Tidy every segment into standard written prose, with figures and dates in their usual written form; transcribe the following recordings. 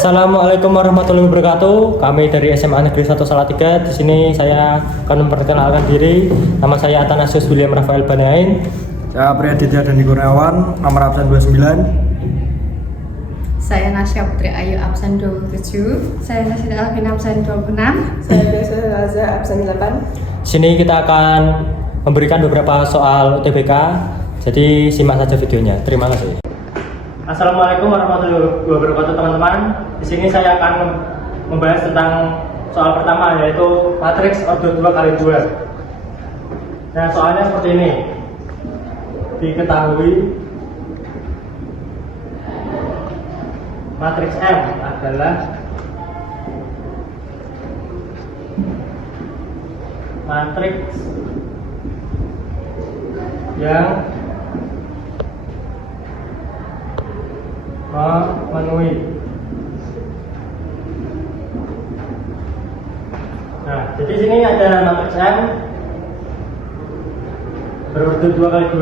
Assalamualaikum warahmatullahi wabarakatuh. Kami dari SMA Negeri 1 Salatiga. Di sini saya akan memperkenalkan diri. Nama saya Athanasius William Rafael Banain. Saya Priyaditya Dani Kurniawan, nomor absen 29. Saya Nasya Putri Ayu absen 27. Saya Nasida Alvin absen 26. Saya Desa Laza absen 8. Di sini kita akan memberikan beberapa soal UTBK. Jadi simak saja videonya. Terima kasih. Assalamualaikum warahmatullahi wabarakatuh teman-teman. Di sini saya akan membahas tentang soal pertama, yaitu matriks ordo 2x2. Nah, soalnya seperti ini. Diketahui matriks M adalah matriks yang memenuhi. Nah, jadi sini ada matriks M berordo 2x2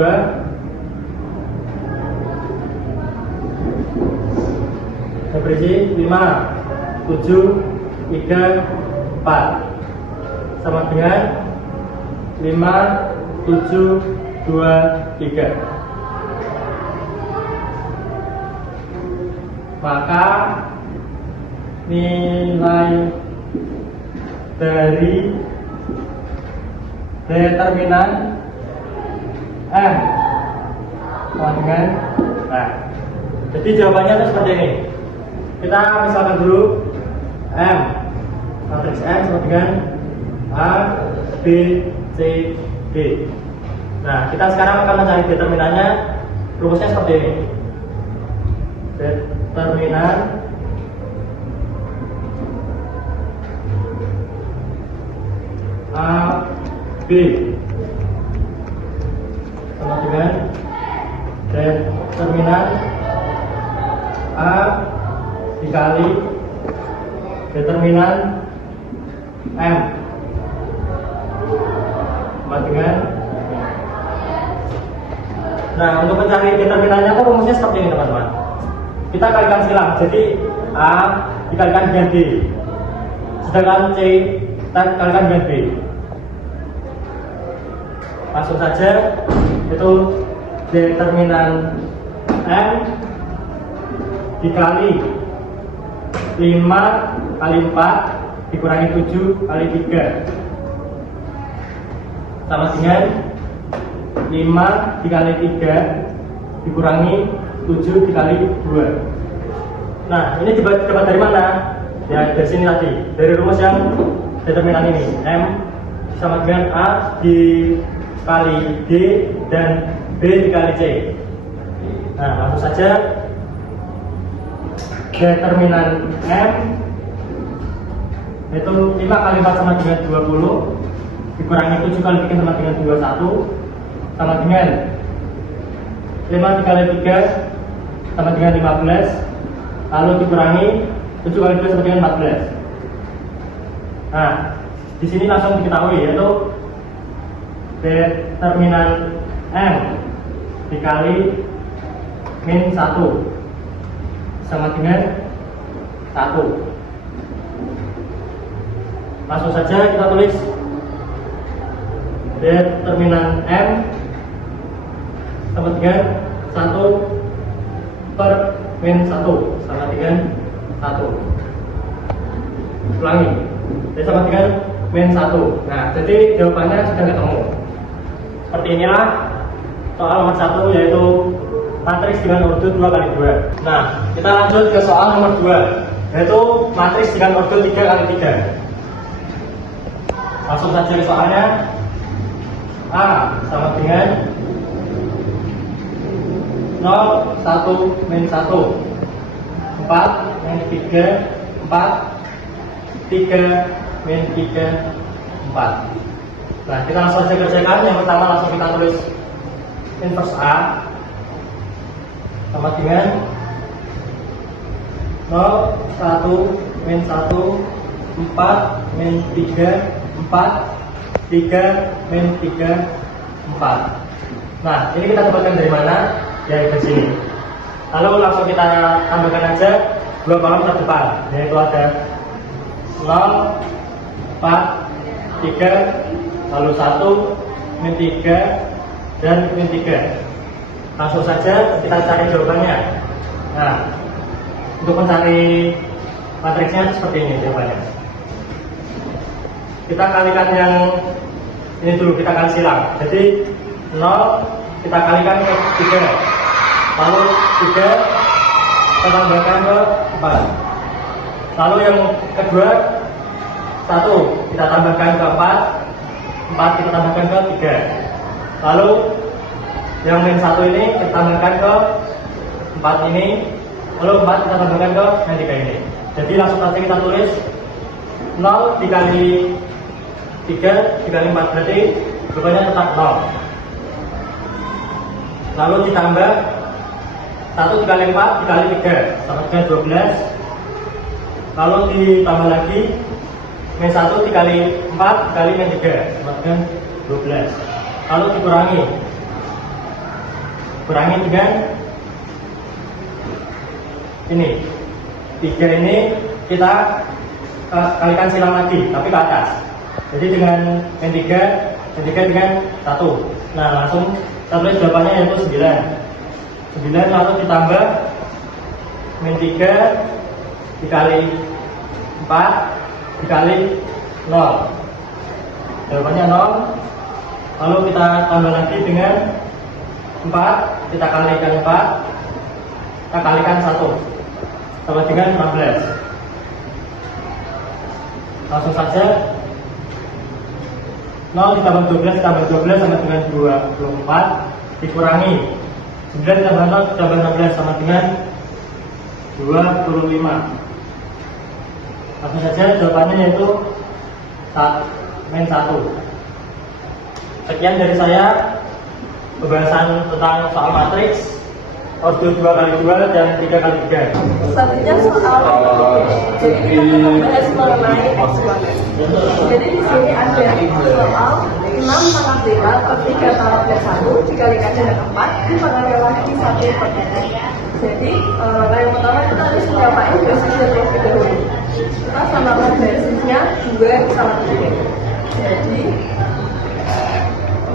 yang berisi 5, 7, 3, 4 sama dengan 5, 7, 2, 3. Maka nilai dari determinan M sama dengan, nah, jadi jawabannya itu seperti ini. Kita misalkan dulu M, matriks M sama dengan A, B, C, D. Nah, kita sekarang akan mencari determinannya. Rumusnya seperti ini. Determinan A, B sama dengan determinan A dikali determinan M sama dengan. Nah, untuk mencari determinannya kok rumusnya seperti ini teman-teman. Kita kalikan silang, jadi A dikalikan dengan B, sedangkan C kita kalikan dengan B. Langsung saja, itu determinan M dikali 5 kali 4 dikurangi 7 kali 3 sama dengan 5 dikali 3 dikurangi 7 dikali 2. Nah, ini dapat dari mana? Ya, dari sini tadi, dari rumus yang determinan ini. M sama dengan A dikali D dan B dikali C. Nah, langsung saja determinan M itu 5 kali 4 sama dengan 20 dikurangi 7 kali 3 sama dengan 21 sama dengan 5 dikali 3 sama dengan 15, lalu dikurangi 7 kali 2 sama dengan 14. Nah, di sini langsung diketahui, yaitu determinan M dikali min 1 sama dengan 1. Langsung saja kita tulis determinan M sama dengan 1 per min 1 sama dengan 1. Ulangi, sama dengan min 1. Nah, jadi jawabannya sudah ketemu. Seperti inilah soal nomor 1, yaitu matriks dengan ordo 2x2. Nah, kita lanjut ke soal nomor 2, yaitu matriks dengan ordo 3x3. Langsung saja ke soalnya. A sama dengan 0, 1, min 1, 4, min 3, 4, 3, min 3, 4. Nah, kita langsung saja kerjakan. Yang pertama langsung kita tulis inverse A sama dengan 0, 1, min 1, 4, min 3, 4, 3, min 3, 4. Nah, ini kita dapatkan dari mana? Ya, dari sini. Lalu langsung kita tambahkan aja dua kolom terdepan, yaitu ada 0, 4, 3, lalu 1, min 3, dan min 3. Langsung saja kita cari jawabannya. Nah, untuk mencari matriksnya seperti ini jawabannya. Kita kalikan yang ini dulu, kita kali silang. Jadi 0 kita kalikan ke 3, lalu 3 kita tambahkan ke 4, lalu yang kedua 1 kita tambahkan ke 4, 4 kita tambahkan ke 3, lalu yang min 1 ini kita tambahkan ke 4 ini, lalu 4 kita tambahkan ke yang 3 ini. Jadi langsung saja kita tulis 0 dikali 3 dikali 4, berarti jawabannya tetap 0. Lalu ditambah 1 dikali 4 dikali 3 sama dengan 12. Lalu ditambah lagi min 1 dikali 4 dikali min 3 sama dengan 12. Lalu dikurangi dengan ini 3 ini kita kalikan silang lagi tapi ke atas. Jadi dengan min 3 dengan 1. Nah, langsung kita tulis jawabannya yaitu 9. 9 lalu ditambah min 3 dikali 4 dikali 0. Jawabannya 0. Lalu kita tambah lagi dengan 4, kita kalikan 4, kita kalikan 1 sama dengan 15. Langsung saja 0 ditambah 12 tambah 12 sama dengan 24 dikurangi 9 tambah 0 tambah 16 sama dengan 25. Langsung saja jawabannya yaitu min 1. Sekian dari saya pembahasan tentang soal matriks ordo 2x2 dan 3x3. Selanjutnya soal jadi kita membahas mengenai eksponen. Jadi di sini ada soal 6 pangkat 5 per 3 pangkat 1 dikalikan dengan 4 dipangkat lagi 1 per 3. Jadi yang pertama kita harus menyamakan basisnya terlebih dahulu. Kita samakan basisnya 2 sama 3. Jadi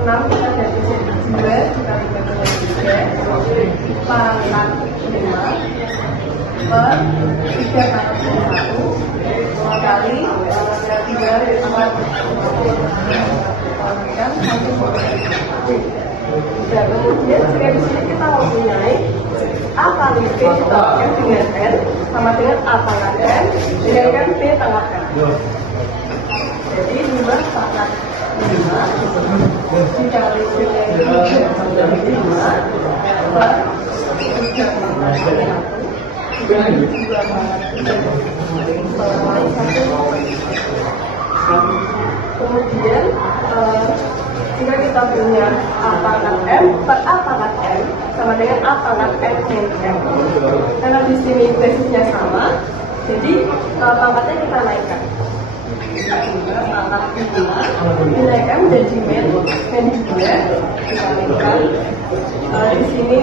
6 kita dari sini 2 dikalikan dengan 3 pangkat 5 per 3 pangkat 1 kali 3 pangkat 1. Dan kemudian jika di sini kita mempunyai A kali B ditambahkan dengan N sama dengan A pangkat N dikalikan B pangkat N. Jadi 5 pangkat 5 dikali dengan 3 pangkat 5 per 3 pangkat 1 dikali 2 pangkat 3 kemudian jika kita punya A pangkat M per A pangkat M sama dengan A pangkat M min M. Karena di sini basisnya sama, jadi pangkatnya kita naikkan. Pangkat 5 dinaikkan jadi min 2 dikalikan. Di sini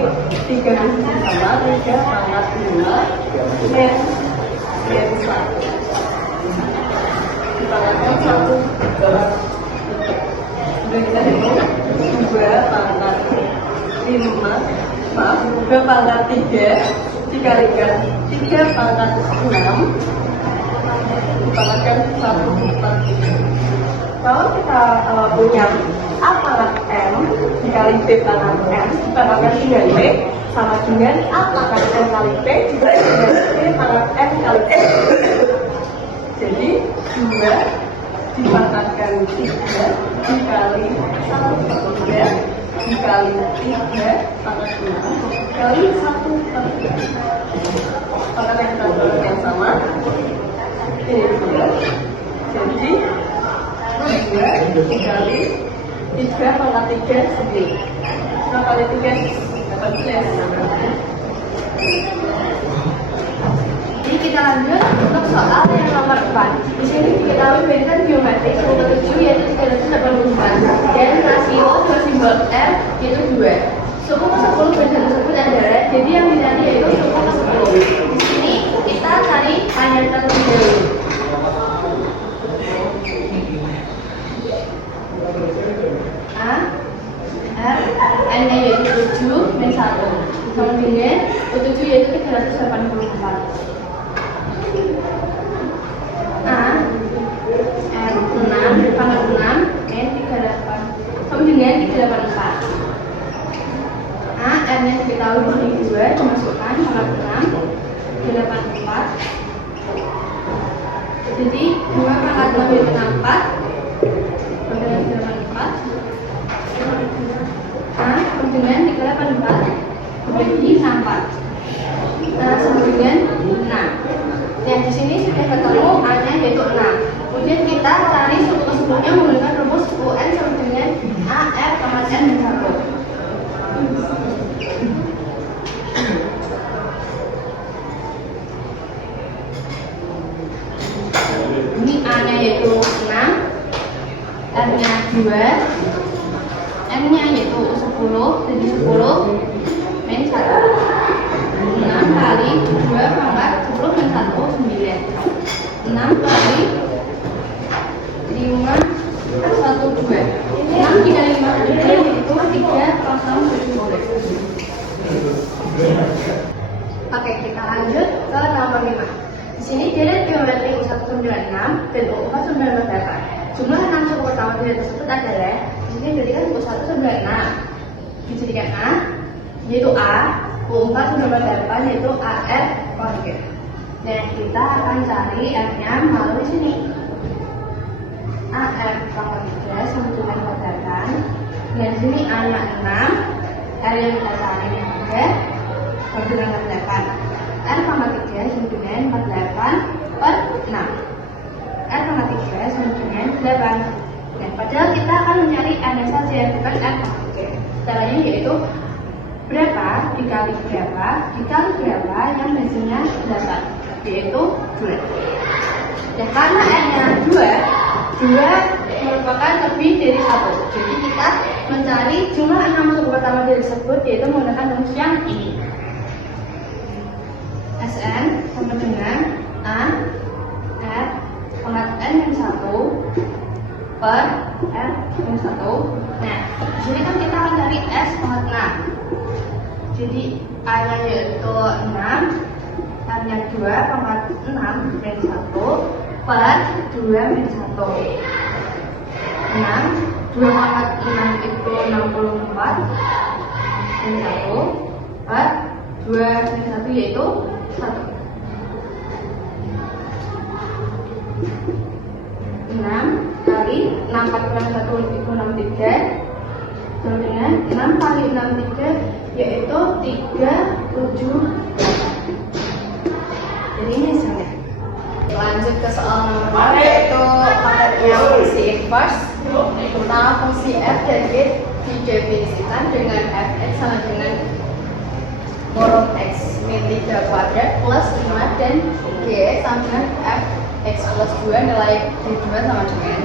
3 basisnya sama, 3 pangkat 5 min 1 dipangkatkan 1. Sudah kita hitung 2 pangkat 5 maaf 2 pangkat 3 dikalikan 3 pangkat 6 dipangkatkan 1/4. Kalau kita punya A pangkat M dikali B pangkat M dipangkatkan dengan B sama dengan A pangkat M kali B dibagi dengan B pangkat M kali B. Jadi 2 dipangkatkan 3 dikali 1/3 dikali 3 pangkat 6 kali 1/3. Pangkat yang sama ini 2. Jadi 2 dikali 3 pangkat 3 segini. Nah kali 3 dapat 3. Jadi kita lanjut untuk soal yang nomor 4. Di sini diketahui barisan geometrik rute 7 yaitu 384 dan rasio dua simbol R yaitu 2. Suku ke 10 barisan tersebut adalah jadi yang ditanya yaitu suku ke 10. Di sini kita kita terlebih dahulu. A, R, N-nya yaitu 7 min 1 sama dengan U7 yaitu 384. A, R 6 pangkat 6 N 38 sama dengan 384. A, R-nya diketahui di 2 dimasukkan pangkat 6 84. Jadi 2 pangkat 6 yaitu 64 dengan 84. A dengan 384 dibagi 64 sama dengan 6. Nah, di sini sudah ketemu A-nya yaitu 6. Kemudian kita cari suku keseluruhannya menggunakan rumus UN sama dengan A, R, pangkat N dan 1. Ini A-nya yaitu 6, R-nya 2, M-nya yaitu 10, jadi 10 min 1. 6 kali 2 pangkat 10 min 1, 9. 6 kali 5, 1, 2. 6 dikali 5 itu 3 kosong 70. Oke, kita lanjut ke nomor 5. Di sini deret geometri U196 dan U498. Jumlah 6 suku pertama deret tersebut adalah di sini dijadikan U196 dijadikan A yaitu A, U498 yaitu AR konjugate. Nah, kita akan cari R-nya melalui sini. AR pangkat 3 sama dengan batasan. Dan di sini A-nya 6, R yang kita cari 3 sama dengan 48. R pangkat 3 sama dengan 48 per 6. R pangkat 3 sama dengan 8. Nah, padahal kita akan mencari R saja, bukan R pangkat 3. Caranya yaitu berapa dikali berapa yang hasilnya 8, yaitu 2. Dan karena R-nya 2 merupakan lebih dari 1. Jadi kita mencari jumlah 6 suku pertama dari tersebut yaitu menggunakan rumus yang ini. Sn sama dengan A R pangkat N yang 1 per R yang 1. Nah, di sini kan kita akan cari S pangkat 6. Jadi A-nya yaitu 6, R-nya 2 pangkat 6 min 1 per 2 min 1. 6, 2 pangkat 6 itu 64 min 1 per 2 min 1 yaitu 1. 6 kali 6 kurang 1 itu 63 sama dengan 6 kali 63 yaitu 37. Jadi ini hasilnya. Lanjut ke soal nomor 4 yaitu materinya fungsi inverse. Pertama fungsi f dan g didefinisikan dengan fx sama dengan kurung x min 3 kuadrat plus 5 dan g sama dengan fx plus 2 nilai g2 sama dengan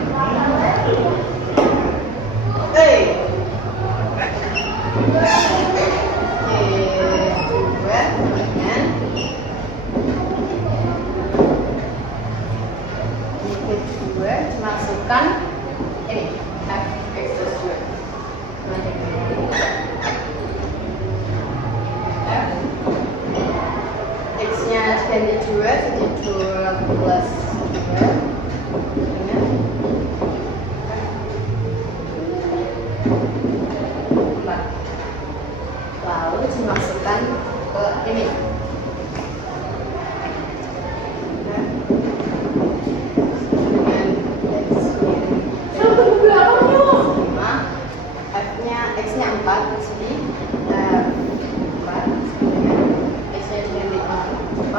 masukkan ini fx plus 2 x-nya ganti 2 jadi 2 plus 2 4. Lalu dimasukkan ke ini. X-nya 4 di sini 4 X-nya diganti 4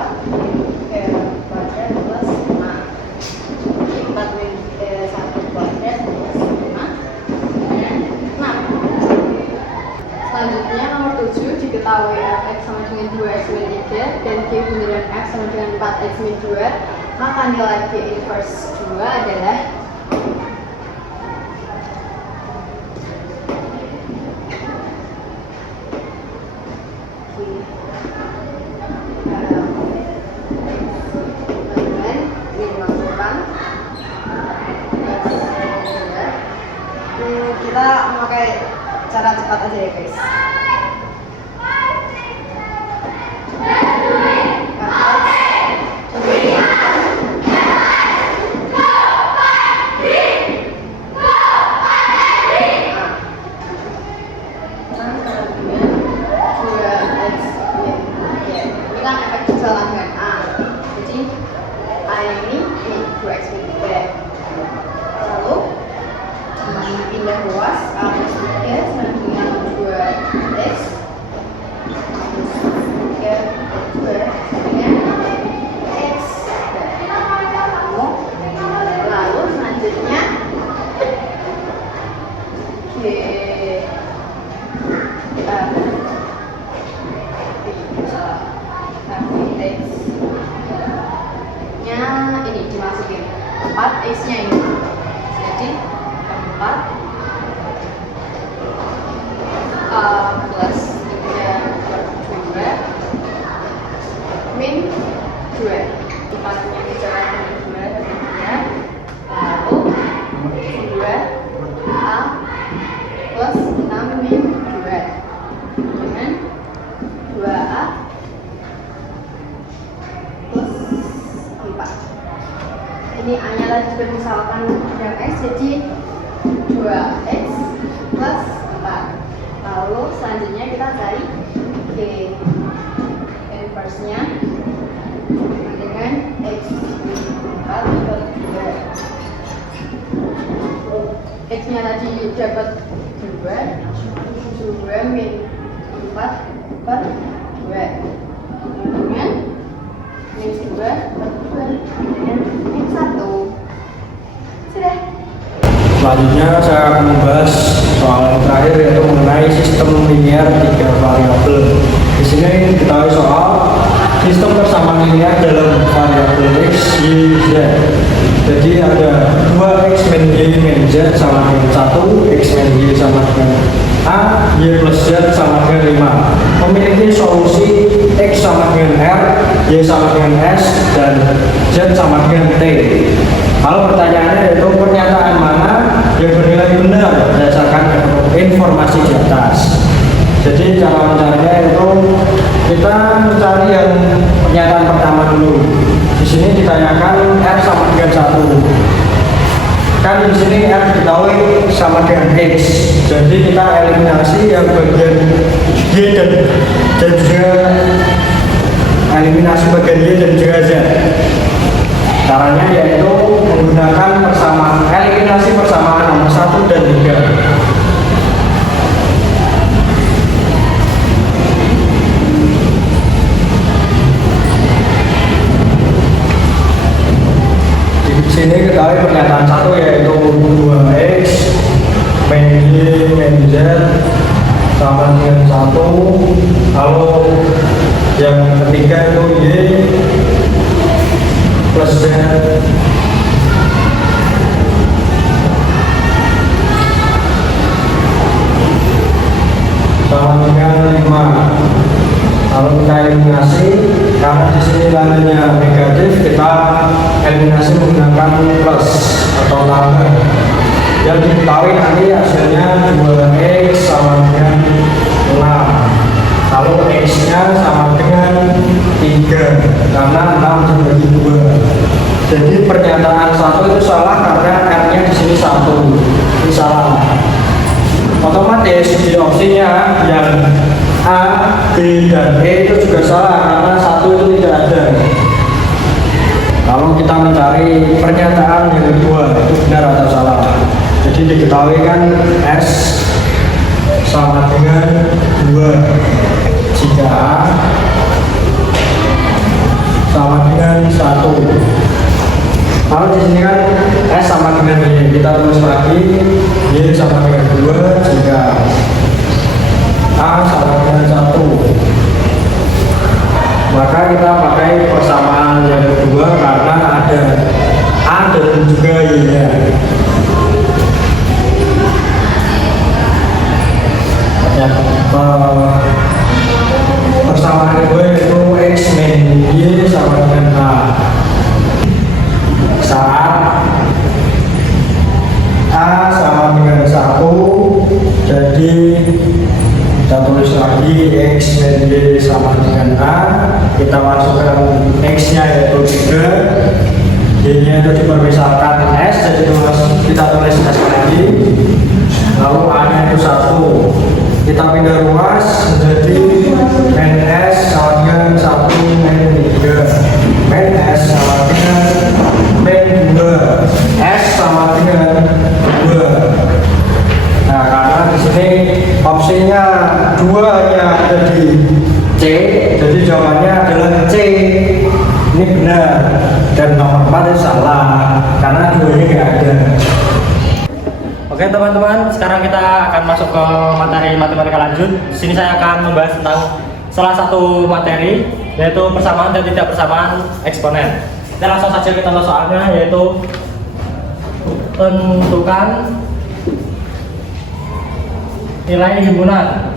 kuadrat plus 5 4 min 1 kuadrat plus 5 dan 6. Selanjutnya nomor 7 diketahui fx sama dengan 2x min 3 dan g bunderan f sama dengan 4x min 2, maka nilai g inverse 2 adalah cara cepat aja ya guys. Pindah ruas arus 3 sama dengan 2x arus 3 dengan x. Lalu selanjutnya x nya ini dimasukin 4x nya ini, jadi 4 plus 3/2 min 2. 4-nya dijalankan 2/2, lalu 2a plus 6 min 2 dengan 2a plus 4. Ini a-nya tadi misalkan yang x, jadi 2x plus 4. Lalu selanjutnya kita cari k inverse-nya dengan x 4/2. X-nya tadi dapat 2 min 4/2 dengan min 2/2 dengan min 1. Sudah. Selanjutnya saya akan membahas soal yang terakhir, yaitu mengenai sistem linear 3 variabel. Di sini kita soal sistem persamaan linear dalam variabel x, y, z. Jadi ada 2x min y min z sama dengan 1, x min y sama dengan a, y plus z sama dengan 5. Memiliki solusi x sama dengan r, y sama dengan s, dan z sama dengan t. Lalu pertanyaannya yaitu pernyataan mana yang bernilai benar berdasarkan informasi di atas. Jadi cara mencarinya itu kita mencari yang pernyataan pertama dulu. Di sini ditanyakan r sama dengan 1. Kan di sini r diketahui sama dengan x. Jadi kita eliminasi yang bagian y dan juga eliminasi bagian y dan juga z. Caranya yaitu menggunakan eliminasi persamaan nomor 1 dan 3. Di sini ketahui pernyataan 1 yaitu 2x min y min z sama dengan 1. Lalu yang ketiga itu y plus z sama dengan 5. Lalu kita eliminasi, karena di sini nilainya negatif, kita eliminasi menggunakan plus atau tambah. Yang diketahui nanti hasilnya 2x sama dengan 6. Lalu x-nya sama dengan 3 karena 6 dibagi 2. Jadi pernyataan 1 itu salah karena r-nya di sini 1. Ini salah. Otomatis di opsinya yang A, B, dan E itu juga salah karena 1 itu tidak ada. Lalu kita mencari pernyataan yang kedua, itu benar atau salah. Jadi diketahui kan S sama dengan 2 jika A sama dengan 1. Lalu di sini kan S sama dengan Y, kita tulis lagi Y sama dengan 2 jika A sama dengan 1. Maka kita pakai persamaan yang kedua karena ada A dan juga Y nya. Persamaan kedua yaitu X min Y sama dengan A. Saat A sama dengan 1, jadi Jadi kita tulis lagi X min Y sama dengan A. Kita masukkan X nya yaitu 3, Y nya itu dipermisahkan S, jadi kita tulis S lagi. Lalu A nya itu 1. Kita pindah ruas menjadi min S sama dengan 1 min 3. Min S sama dengan min 2. S sama dengan 2. Nah, karena di sini opsinya 2 hanya ada di C, jadi jawabannya adalah C. Ini benar, dan nomor 4 itu salah karena 2-nya nggak ada. Oke teman-teman, sekarang kita akan masuk ke materi matematika lanjut. Di sini saya akan membahas tentang salah satu materi, yaitu persamaan dan tidak persamaan eksponen. Kita langsung saja kita ke soalnya, yaitu tentukan nilai himpunan.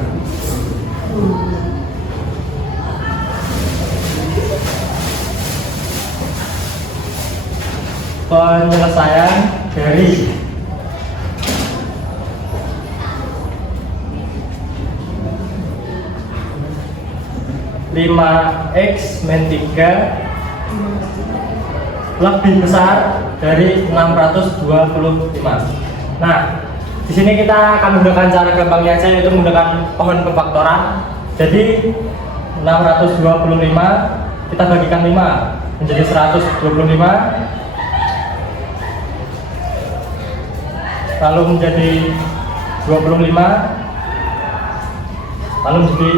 Penyelesaian dari (5x min 3) lebih besar dari 625. Nah, di sini kita akan menggunakan cara gampangnya aja, yaitu menggunakan pohon pemfaktoran. Jadi 625 kita bagikan 5 menjadi 125, lalu menjadi 25, lalu menjadi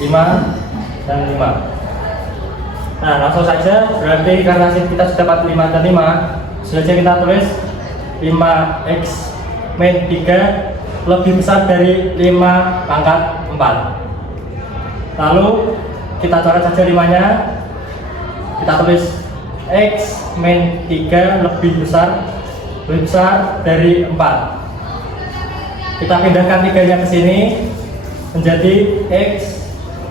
5 dan 5. Nah, langsung saja, berarti karena kita sudah dapat 5 dan 5, saja kita tulis 5x min 3 lebih besar dari 5 pangkat 4. Lalu kita coret saja 5-nya, kita tulis x min 3 lebih besar dari 4. Kita pindahkan 3-nya ke sini menjadi x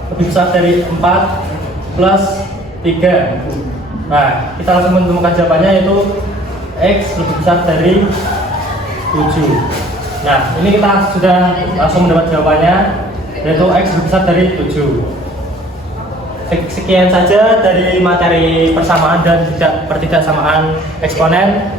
lebih besar dari 4 plus 3. Nah, kita langsung menemukan jawabannya, yaitu x lebih besar dari 7. Nah, ini kita sudah langsung mendapat jawabannya, yaitu x lebih besar dari 7. Sekian saja dari materi persamaan dan pertidaksamaan eksponen.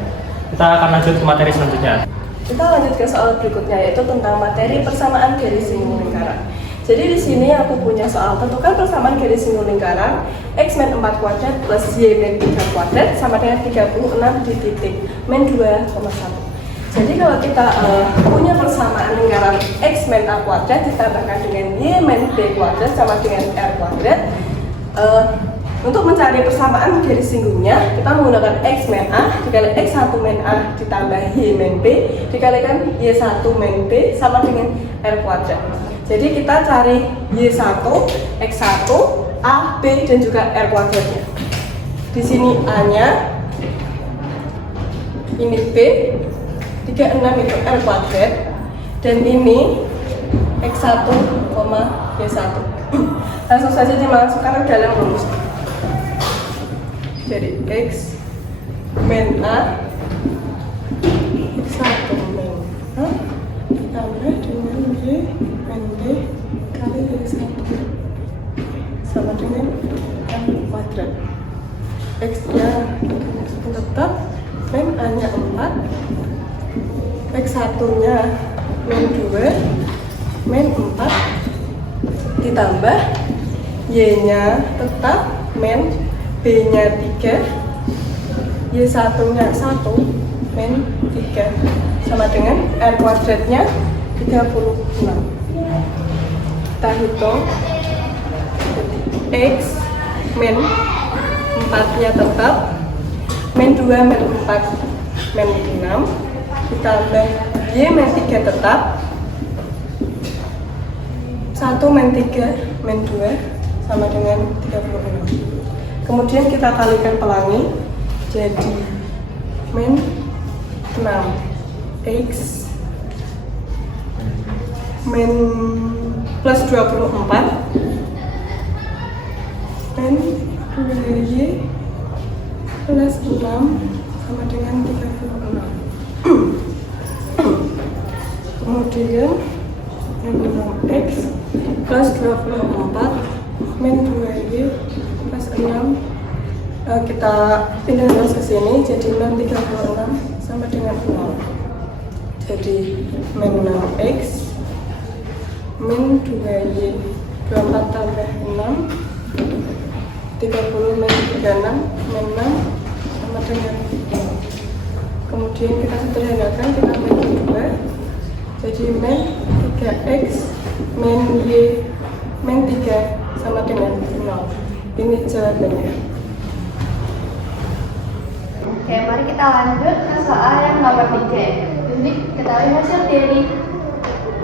Kita akan lanjut ke materi selanjutnya. Kita lanjut ke soal berikutnya, yaitu tentang materi persamaan garis singgung lingkaran. Jadi di sini aku punya soal tentukan persamaan garis singgung lingkaran x min 4 kuadrat plus y min 3 kuadrat sama dengan 36 di titik min 2,1. Jadi kalau kita punya persamaan lingkaran x min a kuadrat ditambahkan dengan y min b kuadrat sama dengan r kuadrat, untuk mencari persamaan garis singgungnya, kita menggunakan x min a dikali x1 min a ditambah y min b dikalikan y1 min b sama dengan r kuadrat. Jadi kita cari y1, x1, a, b dan juga r kuadratnya. Di sini a-nya, ini b, 36 itu r kuadrat, dan ini x1, y1. Langsung saja dimasukkan ke dalam rumus. Jadi x min a, x1 min a ditambah dengan y min b kali y1 sama dengan r kuadrat. X nya tetap, min a nya 4, x1 nya min 2, min 4 ditambah y nya tetap, min b nya 3, y1 nya 1, min 3 sama dengan r kuadratnya 36. Kita hitung, x min 4 nya tetap, min 2 min 4 min 6 ditambah y min 3 tetap, 1 min 3 min 2 sama dengan 36. Kemudian kita kalikan pelangi, jadi min 6x min plus 24 min 2y plus 6 sama dengan 36. Kemudian min 6x plus 24 min 2y plus 6. Kita pindah terus ke sini, jadi min 36 sama dengan 0. Jadi min 6x min 2y, 24 tambah 6, 30 min 36 min 6 sama dengan 0. Kemudian kita sederhanakan, kita bagi 2, jadi min 3x min y min 3 sama dengan 0. Ini jawabannya. Oke, mari kita lanjut ke soal yang nomor 3. Jadi ketahui hasil dari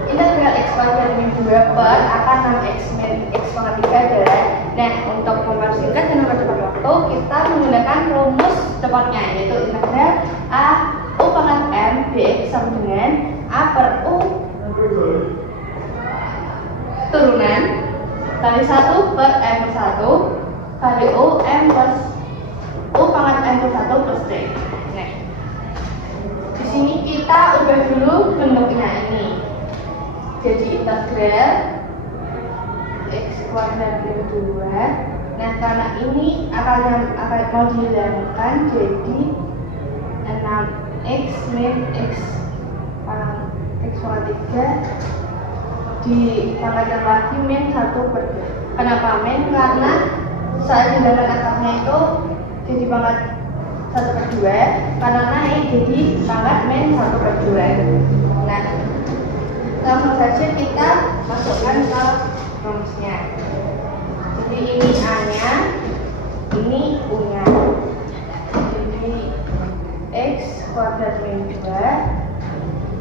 integral x kuadrat min 2 per akar 6x min x pangkat 3 adalah. Nah, untuk mempersingkat dan mempercepat waktu, kita menggunakan rumus cepatnya, yaitu integral a u pangkat m dx sama dengan a per u turunan kali 1 per m per 1 kali u m plus u pangkat m per 1 plus d. Nah, di sini kita ubah dulu bentuknya ini. Jadi integral x kuadrat min 2. Nah, karena ini akan mau dihilangkan, jadi 6x min x pangkat 3 dipangkatkan lagi min 1 per 2. Kenapa min? Karena saat hilangkan akarnya itu jadi pangkat 1 per 2, karena naik jadi pangkat min 1 per 2. Nah, langsung saja kita masukkan ke rumusnya. Jadi ini a-nya, ini u-nya. Jadi x kuadrat min 2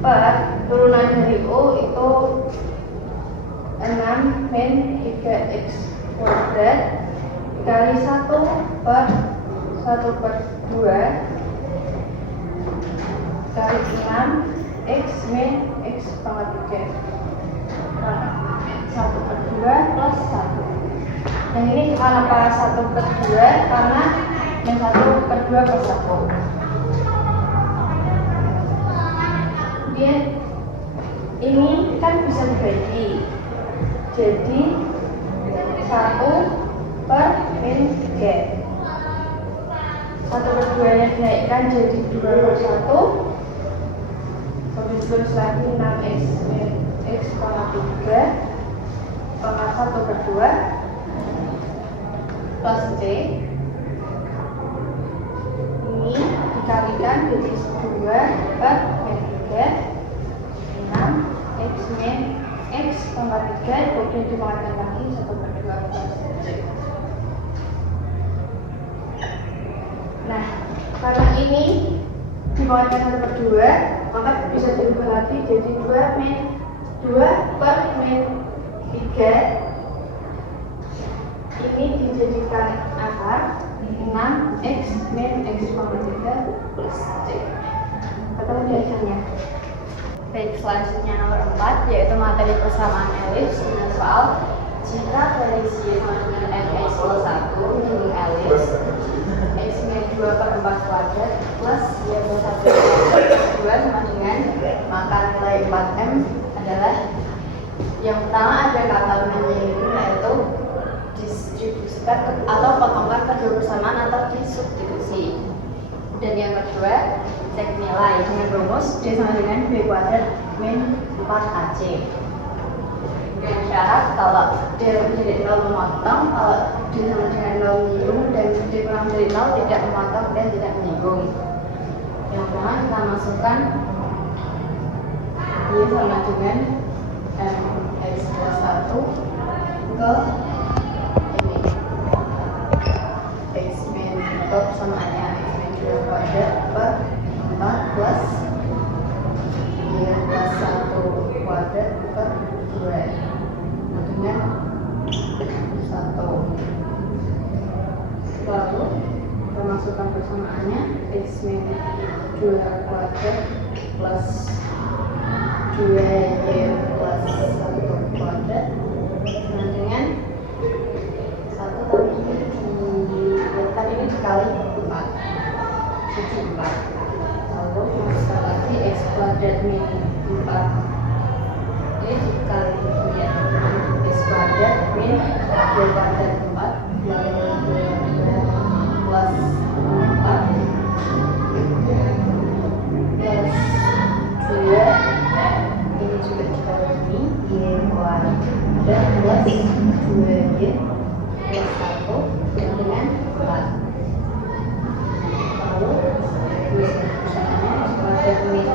per turunan dari u itu 6 min 3x kuadrat kali 1 per 1 per 2 kali 6 x min x pangkat 3 1 per 2 plus 1. Dan ini kenapa 1 per 2? Karena min 1 per 2 per 1. Kemudian ini kan bisa dibagi, jadi 1 per min 3. 1 per 2 nya dinaikkan jadi 2 per 1. Kemudian terus lagi 6x min x pangkat 3 pangkat 1 per 2 plus c. Ini dikalikan jadi 2 per min 3 6 x min x pangkat 3 kemudian dipangkatkan lagi 1 per 2 plus c. Nah, karena ini dipangkatkan 1 per 2, maka bisa dirubah lagi jadi 2 per min 3. Ini dijadikan akar 6x min x pangkat 3 plus c. Ketemu jawabannya. Baik, selanjutnya nomor 4, yaitu materi persamaan elips dengan soal jika prediksi sama dengan nx plus 1 dengan elips x min 2 per 4 kuadrat plus y plus 1 plus 2 sama dengan, maka nilai 4m adalah yang pertama ada kata menyinggung, yaitu distribusikan atau potongkan kedua persamaan atau disubstitusi. Dan yang kedua, cek nilai dengan rumus D sama dengan B kuadrat min 4AC. Dengan syarat kalau D lebih dari 0 memotong, kalau D sama dengan 0 menyinggung, dan D kurang dari 0 tidak memotong dan tidak menyinggung. Yang pertama kita masukkan Y sama dengan x plus 1 ke ini x min ke persamaannya x min 2 kuadrat per 4 plus y plus 1 kuadrat per 2 dengan 1. Lalu kita masukkan persamaannya x min 2 kuadrat plus 2y plus 1 kuadrat sama dengan 1, tapi ini dikali 4 jadi 4. Lalu masukkan lagi x kuadrat min 4 ini dikali 2Y plus 1 dengan 4. Lalu tuliskan persamaan X kuadrat min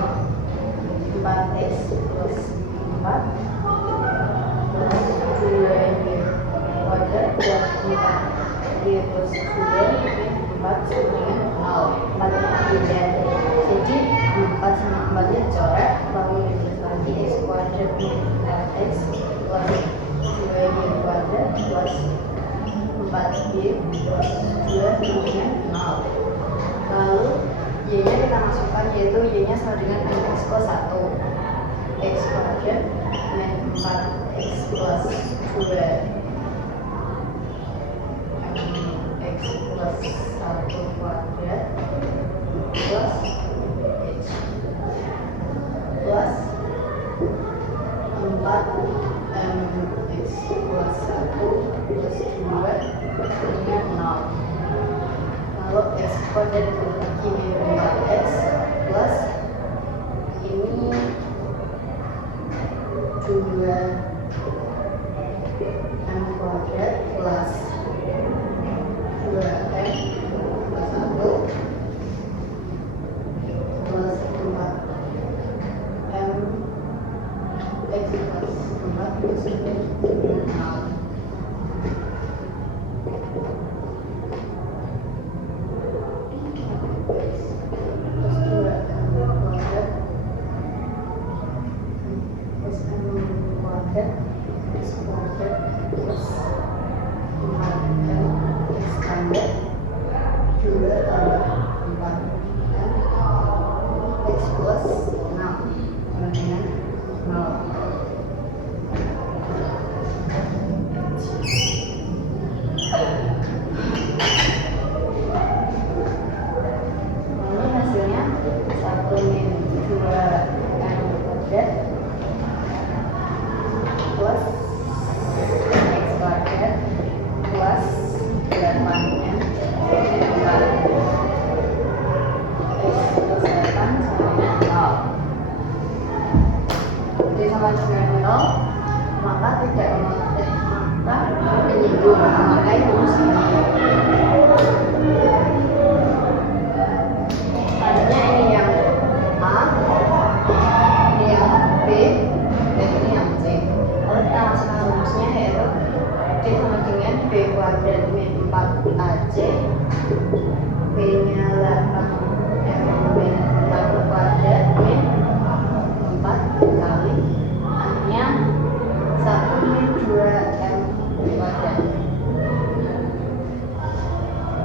4X plus 4 plus 2Y kuadrat plus 4Y plus 2 min 4 sama dengan 0. 4 tidak. Jadi 4 sama 4 nya coret, lalu ditulis lagi X kuadrat min 4X plus 2Y kuadrat plus 4Y plus 2 sama dengan 0. Lalu Y nya kita masukkan, yaitu Y nya sama dengan MX plus 1. X kuadrat min 4X plus 2 MX plus 1 kuadrat plus X plus 4 MX plus 1 plus 2 dengan 0. Lalu X kuadrat ini 4X plus ini 2 M kuadrat plus 2M plus 1 plus 4 M X plus 4 plus 2 dengan 0. Maka tidak maka menyinggung memakai rumus ini. Tadinya ini yang A, ini yang B, dan ini yang C. Lalu kita masukkan rumusnya, yaitu D sama dengan B kuadrat min 4AC, B nya 8 M min 4 kuadrat min 4 kali A-nya 1 min 2M kuadrat.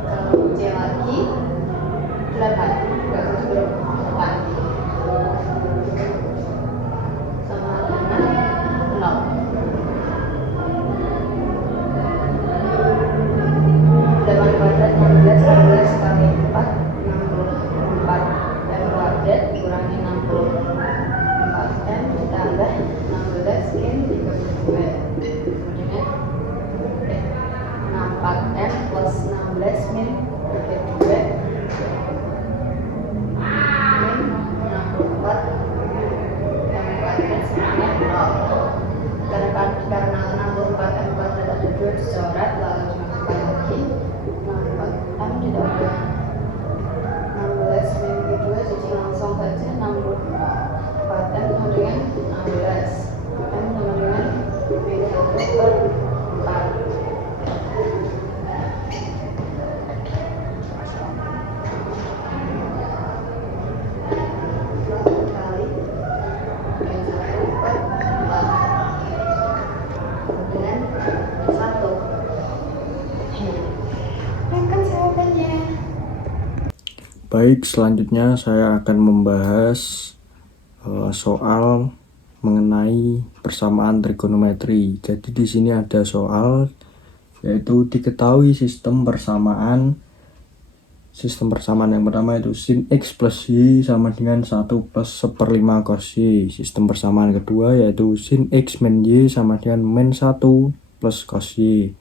Kalau C lagi 8, nggak harus berubah sama dengan 0. 8 kuadrat 16 kali 4 64 M kuadrat dikurangi 64M ditambah 16 min 32 kemudian 64M plus 16 min 32 min 64 M kuadrat sama dengan 0. Karena 64 M kuadrat ada 2 dicoret, lalu dimasukkan lagi 64M ditambah 16 min 32, jadi langsung saja 64M sama dengan 16 M sama dengan min 32 per 4. Kali min 1 per 4 dengan 1. Kan jawabannya. Baik, selanjutnya saya akan membahas soal mengenai persamaan trigonometri. Jadi di sini ada soal, yaitu diketahui sistem persamaan. Sistem persamaan yang pertama itu sin X plus Y sama dengan 1 plus 1/5 cos Y. Sistem persamaan kedua yaitu sin X min Y sama dengan min 1 plus cos Y.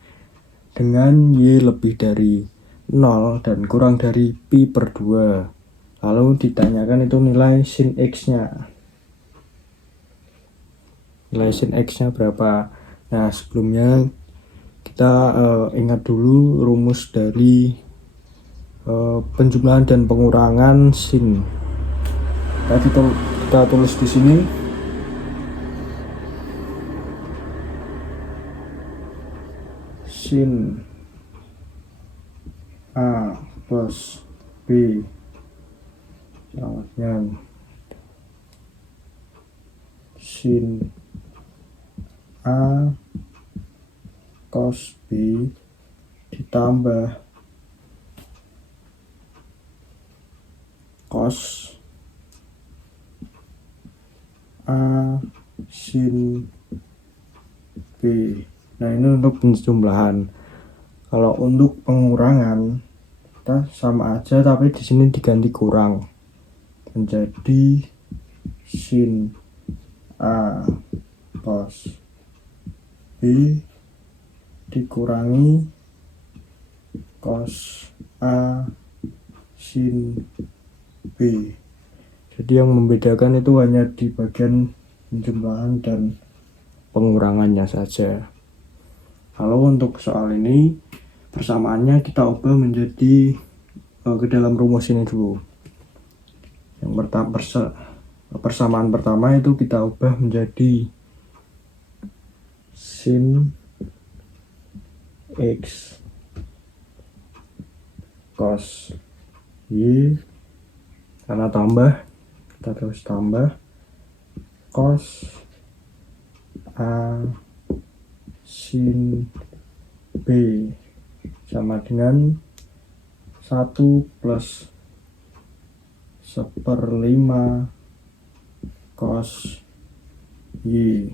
Dengan Y lebih dari 0 dan kurang dari pi per 2. Lalu ditanyakan itu nilai sin X nya. Nilai sin X nya berapa? Nah, sebelumnya kita ingat dulu rumus dari penjumlahan dan pengurangan sin. Kita tulis di sini. Sin A plus B sama dengan sin A cos B ditambah cos A sin B. Nah, ini untuk penjumlahan. Kalau untuk pengurangan kita sama aja, tapi di sini diganti kurang menjadi sin A cos B dikurangi cos A sin B. Jadi yang membedakan itu hanya di bagian penjumlahan dan pengurangannya saja. Kalau untuk soal ini persamaannya kita ubah menjadi ke dalam rumus ini dulu. Yang persamaan pertama itu kita ubah menjadi sin X cos Y, karena tambah kita terus tambah cos A sin B sama dengan 1 plus 1/5 cos Y.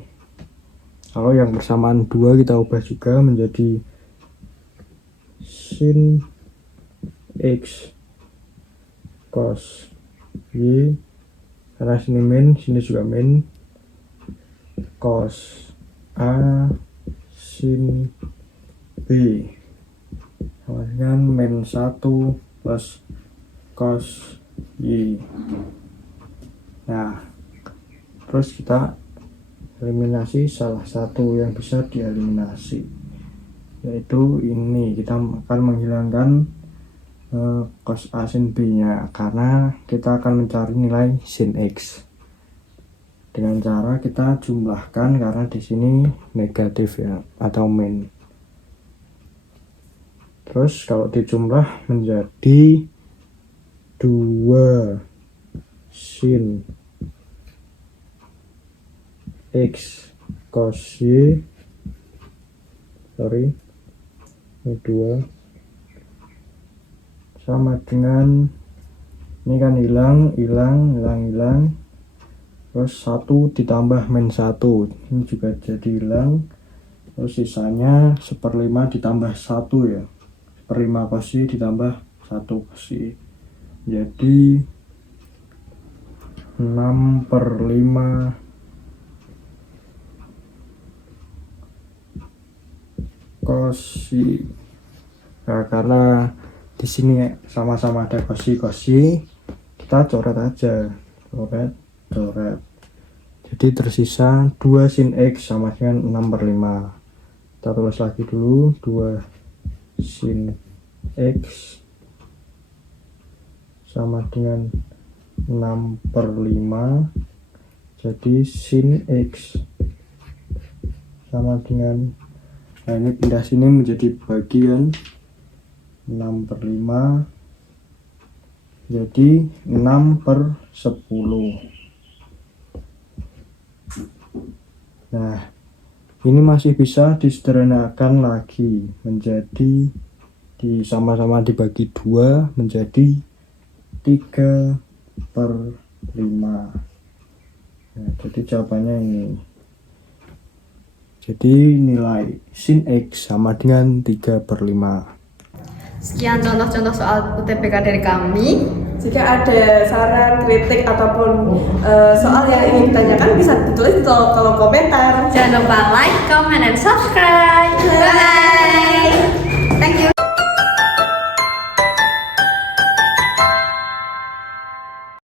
Kalau yang persamaan 2 kita ubah juga menjadi sin X cos Y, karena sini min, sini juga min, cos A sin B sama dengan min 1 plus cos Y. Nah, terus kita eliminasi salah satu yang bisa dieliminasi, yaitu ini. Kita akan menghilangkan cos A sin B nya, karena kita akan mencari nilai sin X dengan cara kita jumlahkan, karena di sini negatif ya, atau min. Terus kalau dijumlah menjadi 2 sin X cos Y, ini 2 sama dengan, ini kan hilang, terus 1 ditambah min 1, ini juga jadi hilang, terus sisanya 1/5 ditambah 1 ya, 1/5 cos Y ditambah 1 cos Y, jadi 6/5 cos Y. Nah, karena di sini sama-sama ada cos Y, kita coret aja, coret. Jadi tersisa 2 sin X sama dengan 6/5. Kita tulis lagi dulu, 2 sin X sama dengan 6/5. Jadi sin X sama dengan, nah ini pindah sini menjadi bagian 6/5, jadi 6/10. Nah, ini masih bisa disederhanakan lagi menjadi sama-sama dibagi 2 menjadi 3/5. Nah, jadi jawabannya ini. Jadi nilai sin X sama dengan 3/5. Sekian contoh-contoh soal UTBK dari kami. Jika ada saran, kritik, ataupun soal yang ingin ditanyakan bisa ditulis di kolom komentar. Jangan lupa like, comment, and subscribe. Bye.